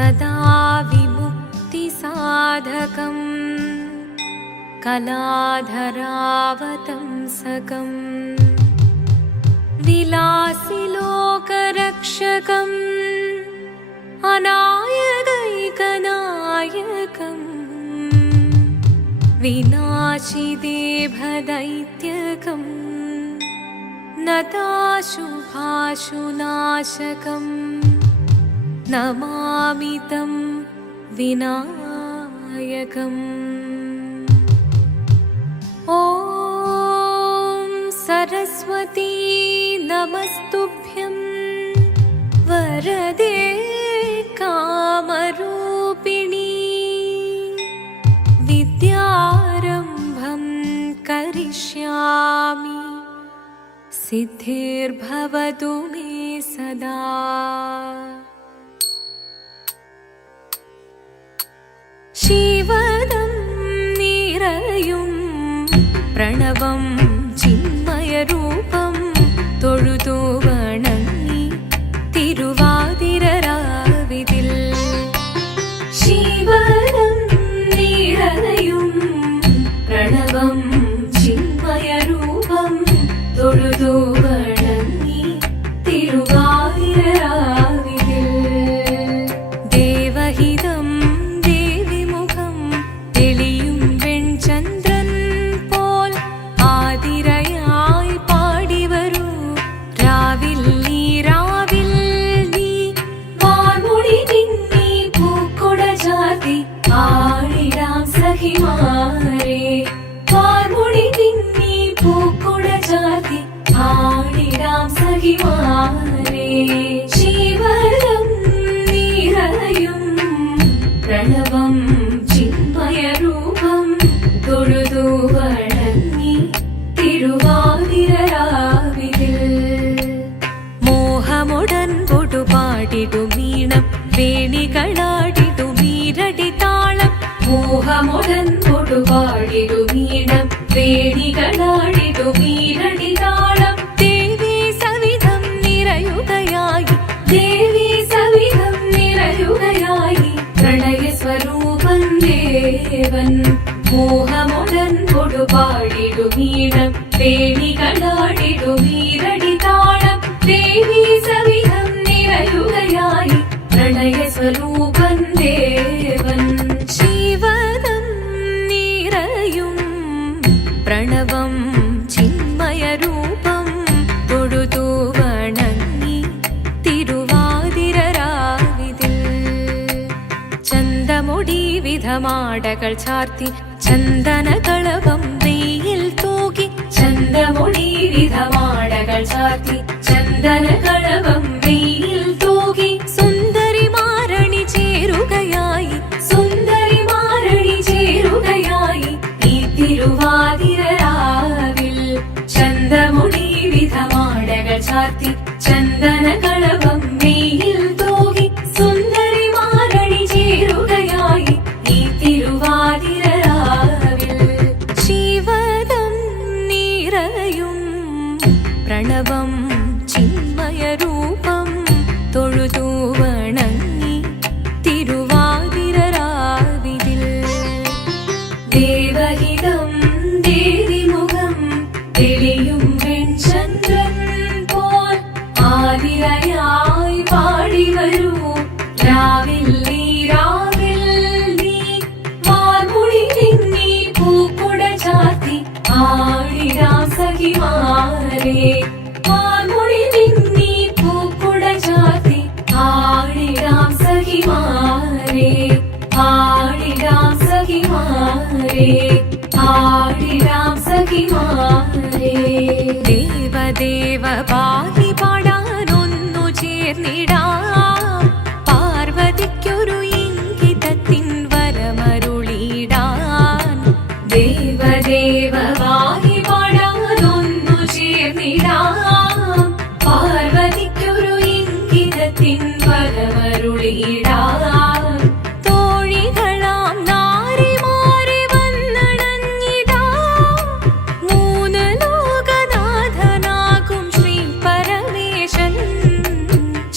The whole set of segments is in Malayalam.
सदा विमुक्तिसाधकम् कलाधरावतंसकम् विलासिलोकरक्षकम् अनायकैकनायकम् विनाशिदेभदैत्यकम् नताशुभाशुनाशकम् नमामि तं विनायकम्। ॐ सरस्वती नमस्तुभ्यं वरदे कामरूपिणी विद्यारम्भं करिष्यामि सिद्धिर्भवतु मे सदा। शिवदं निरयुं प्रणवं चिन्मयरूपं തൊഴുതു വണങ്ങി തിരുവാതിരരാവിതിൽ ശിവദം നിറയും പ്രണവം ചിന്മയരൂപം തൊഴുതു വണങ്ങി തിരുവാതിരരാവിതിൽ ദേവഹിതം ദേവിമുഖം തെളിയും വെൺചന്ദ്രൻ പോൽ ആതിരയായി പാടിവരൂ രാവിൽ നീ വാർമുടി നിന്നി പൂക്കൊട ചാർത്തി ആടിടാം സഖിമാരെ വാർമുടി നിന്നി പൂക്കൊട ചാർത്തി ആടിടാം സഖിമാരെ ശിവദം നിറയും പ്രണവം ചിന്മയരൂപം തൊഴുതു വണങ്ങി തിരുവാതിരരാവിതിൽ മോഹമുടൻ പൊടുപാടിടുമീണം വേണികളാടിടുമീരടി താളം മോഹമുടൻ പൊടുപാടിടുമീണം വേണികളാടിടുമീരടി താളം ദേവി സവിധം നിറയുകയായി ദേവി സവിധം നിറയുകയായി പ്രണയസ്വരൂപൻ ദേവൻ മോഹമുടൻ കൊടുപാടിടുമീണം വേണികളാടിടുമീരടി താളം ദേവി സവിധം നിറയുകയായി പ്രണയസ്വരൂപൻ ദേവൻ ശിവദം നിറയും പ്രണവം ചിന്മയരൂപം തൊഴുതു വണങ്ങി തിരുവാതിരരാവിതിൽ ചന്തമുടി വിധമാടകൾ ചാർത്തി ചന്ദനകളവം വെയിൽ തൂകി ചന്തമുടി വിധമാടകൾ ചാർത്തി ചന്ദനകളവം വെയിൽ തൂകി സുന്ദരിമാരണി ചേരുകയായി സുന്ദരിമാരണി ചേരുകയായി ഈ തിരുവാതിരരാവിൽ ചന്തമുടി വിധമാടകൾ ചാർത്തി ചന്ദനകളവം വെയിൽ തൂകി സുന്ദരിമാരണി ചേരുകയായി ഈ തിരുവാതിരരാവിൽ ശിവദം നിറയും പ്രണവം ചിന്മയരൂപം തൊഴുതു വണങ്ങി തിരുവാതിരരാവിതിൽ ദേവഹിതം ദേവിമുഖം തെളിയും വെൺചന്ദ്രൻ പോൽ ആതിരയായി പാടിവരൂ രാവിൽ നീ വാർമുടി നിന്നി പൂക്കൊട ചാർത്തി ആടിടാം സഖിമാരെ വാർമുടി നിന്നി പൂക്കൊട ചാർത്തി ആടിടാം സഖിമാരെ ആടിടാം സഖിമാരെ ആടിടാം സഖിമാരെ ദേവദേവ പാടി പാടാനൊന്നു ചേർന്നിടാം പാർവതിക്കൊരു ഇംഗിതത്തിൻ വരമരുളിടാൻ ദേവദേവ പാടി പാടാനൊന്നു ചേർന്നിടാം പാർവതിക്കൊരു ഇംഗിതത്തിൻ വരമരുളിടാൻ തോഴികളാം നാരിമാരെ വന്നണഞ്ഞിടാം മൂന്ന് ലോകനാഥനാകും ശ്രീ പരമേശൻ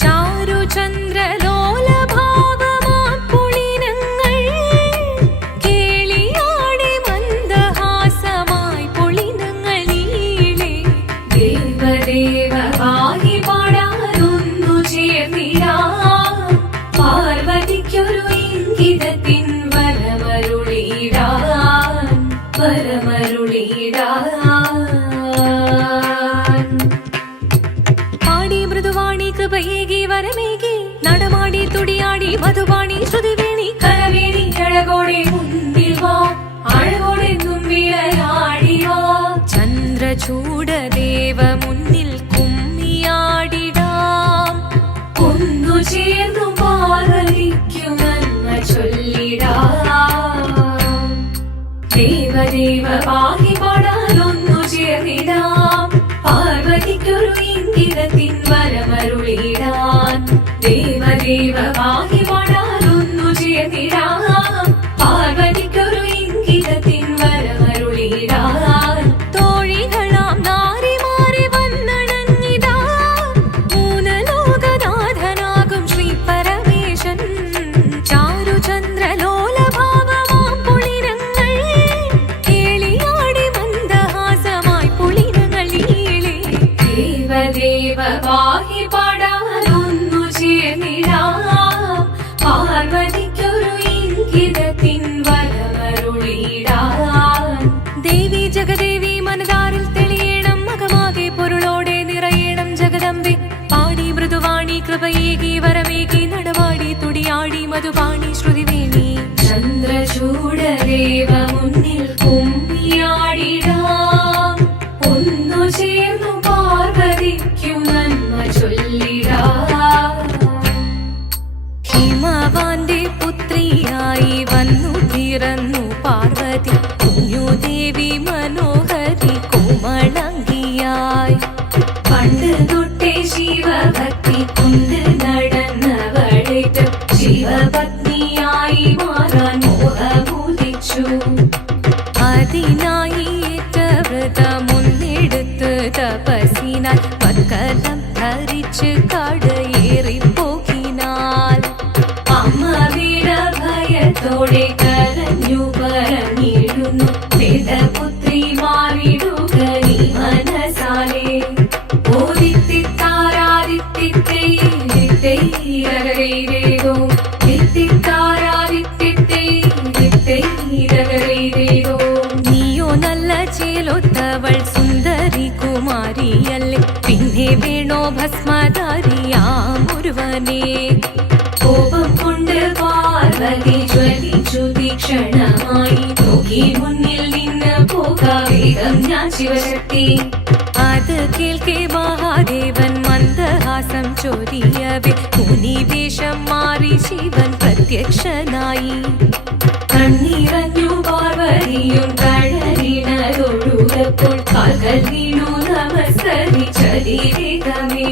ചാരുചന്ദ്രലോലഭാവമാ കൃപയേകി വരമേകി നടമാടി തുടിയാടി മധുപാണി ശ്രുതിവേണി കരവേണി അഴകോടെ മുന്നിൽ വാ അഴകോടെന്നും വിളയാടി വാ ചന്ദ്രചൂഡദേവ മുന്നിൽ കുമ്മിയാടിടാം ഒന്നു ചേർന്നു പാർവതിക്കു നന്മ ചൊല്ലിടാം ദേവദേവ പാഹി പാടാനൊന്നു ചേർന്നിടാം പാർവതിക്കൊരു ഇംഗിതത്തിൻ വരമരുളിടാൻ ദേവദേവ പാഹി പാടാനൊന്നു ചേർന്നിടാം പാർവതിക്കൊരു ഇംഗിതത്തിൻ വരമരുളിടാൻ തോഴികളാം നാരിമാരെ വന്നണഞ്ഞിതാ മൂന്ന് ലോകനാഥനാകും ശ്രീ പരമേശൻ ചാരുചന്ദ്രലോലഭാവമാം പുളിരങ്ങൾ കേളിയാടി മന്ദഹാസമായി പുളിരങ്ങൾ ഈളെ ദേവദേവ പാഹി പാടാനൊന്നു ചേർന്നിടാം പാർവതിക്കൊരു ഇംഗിതത്തിൻ വരമരുളിടാൻ ദേവി ജഗദേവി മനതാരിൽ തെളിയണം മകമാകെ പൊരുളോടെ നിറയണം ജഗദമ്പെ പാടി മൃദുവാണി കൃപയേകി വരമേകി നടവാടി തുടിയാടി മധുപാണി ശ്രുതിവേണി ചന്ദ്രചൂഡദേവ മുന്നിൽ കുമ്മിയാടിടാം ഒന്നു ചേർന്നു പാർവതിക്കു നന്മ ചൊല്ലിടാം ഹിമവാന്റെ പുത്രിയായി വന്നു പിറന്നു പാർവതി കുഞ്ഞുദേവി മനോഹരി കോമളങ്കിയായി പണ്ട് തൊട്ടേ ശിവഭക്തി കൊണ്ട് നടന്നവളേറ്റ് ശിവപത്നിയായി മാറാൻ മോഹമുദിച്ചു അതിനായി ഏറ്റ വ്രതമൊന്നെടുത്ത് തപസ്സിനാൽ പക്കലം ധരിച്ച് കടയേറിപ്പോകിനാൽ അമ്മ വീട ഭയത്തോടെ കരഞ്ഞു പറഞ്ഞിടുന്നു വേദപുത്രി മാറിടുക നീ മനസാലെ നീയോ നല്ല ചേലൊത്തവൾ സുന്ദരി കുമാരിയല്ലേ പിന്നെ വേണോ ഭസ്മധാരിയാമൊരുവനെ കോപം കൊണ്ട് പാർവതി ജ്വലിച്ചു തീക്ഷണമായി നോക്കി മുന്നിൽ നിന്ന് പോകാവേഗം ഞാൻ ശിവശക്തി അത് കേൾക്കെ മഹാദേവൻ മന്ദഹാസം ചൊരിയവേ മുനിവേഷം മാറി ശിവൻ പ്രത്യക്ഷനായി കണ്ണീറഞ്ഞു പാർവതിയും കഴലിനതൊഴുകപ്പോൾ കാൽകൾ വീണു നമസ്കരിച്ചതിരേകമേ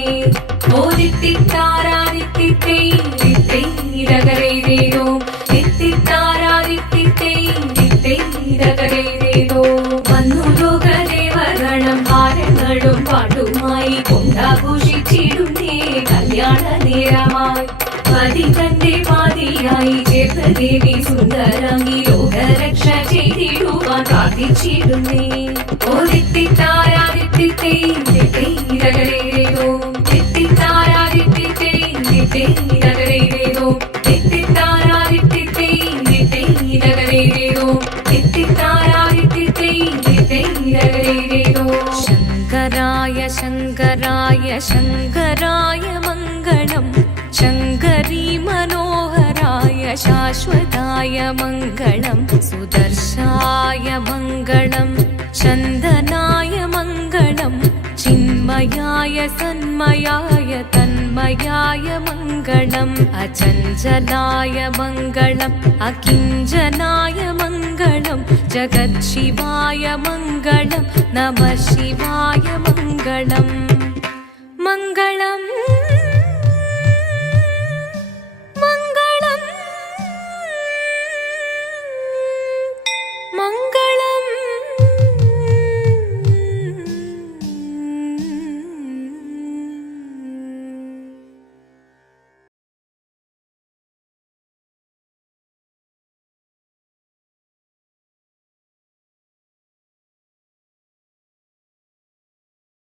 ഓദിത്തിത്താരാദിത്തിത്തൈരകരേരോ തിത്തിത്താരാദിത്തിത്തൈരകരേരോ വന്നു ലോകദേവഗണം ഭാരങ്ങളും പാട്ടുമായി കൊണ്ടാഘോഷിച്ചിടുന്നേ കല്യാണ നേരമായി പതി തന്റെ പാതിയായി ചേർന്ന ദേവി സുന്ദരാംഗി ലോകരക്ഷ ചെയ്തിടുവാൻ പ്രാർത്ഥിച്ചിടുന്നേ ഓദിത്തിത്താരാദിത്തിത്തൈരകരേരോ തിത്തിത്താരാദിത്തിത്തൈരകരേരോ തിത്തിത്താരാദിത്തിത്തൈരകരേരോ തിത്തിത്താരാദിത്തിത്തൈരകരേരോ ശങ്കരായ ശങ്കരായ ശങ്കരായ മംഗളം ശങ്കരീ മനോഹരായ ശാശ്വതായ മംഗളം സുദർശായ മംഗളം ചന്ദനായ മംഗളം ചിന്മയായ സന്മയായ തന്മയായ മംഗളം അചഞ്ചലായ മംഗളം അകിഞ്ചനായ മംഗളം ജഗത്ശിവായ മംഗളം നമഃ ശിവായ മംഗളം മംഗളം